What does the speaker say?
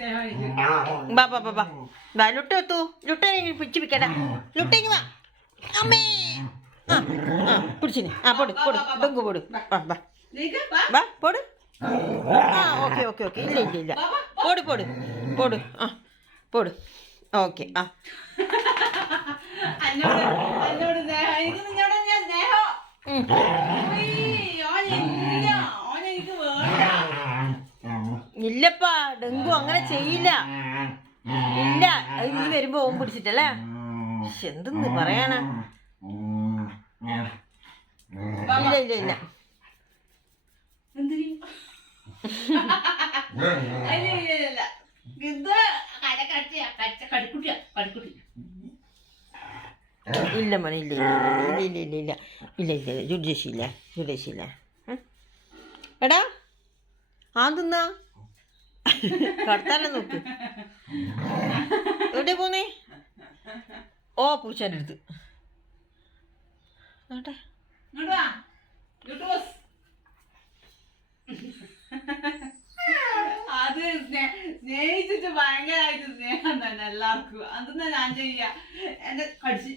ബാ ബാ ബാ ബാ ബാ ലുട്ട എത്തു ലുട്ടനെ പിടിച്ചു പിക്കടാ ലുട്ടേക്ക് വാ അമ്മേ ആ ആ പിടിച്ചിന് ആ പൊട് പൊട് ഡൊങ്ക് പൊട് ബാ ബാ ബാ പൊട് ആ ഓക്കെ ഓക്കെ ഓക്കെ ഇല്ല ഇല്ല ഇല്ല പൊട് പൊട് പൊട് ആ പൊട് ഓക്കെ ആ ഇല്ലപ്പാ ഡെങ്കു അങ്ങനെ ചെയ്യില്ല ഇല്ല ഇനി വരുമ്പോ ഓൻ പിടിച്ചിട്ടല്ലേ എന്തെന്ന് പറയാനാ ഇല്ല ഇല്ല ഇല്ല ഇല്ല മോനെ ഇല്ല ഇല്ല ഇല്ല ഇല്ല ഇല്ല ഇല്ല ഇല്ല ഇല്ല ജുഡേശില്ല ജുഡേശില്ല എടാ ആന്തുന്നാ കടത്താനോ നോക്ക് എവിടെ പോന്നേ ഓ പൂച്ചാൻ്റെ അടുത്ത് ആട്ടെ അത് സ്നേഹിച്ചിട്ട് ഭയങ്കരമായിട്ട് സ്നേഹം തന്നെ എല്ലാവർക്കും അതൊന്നും ഞാൻ ചെയ്യാ എന്നെ കടിച്ച്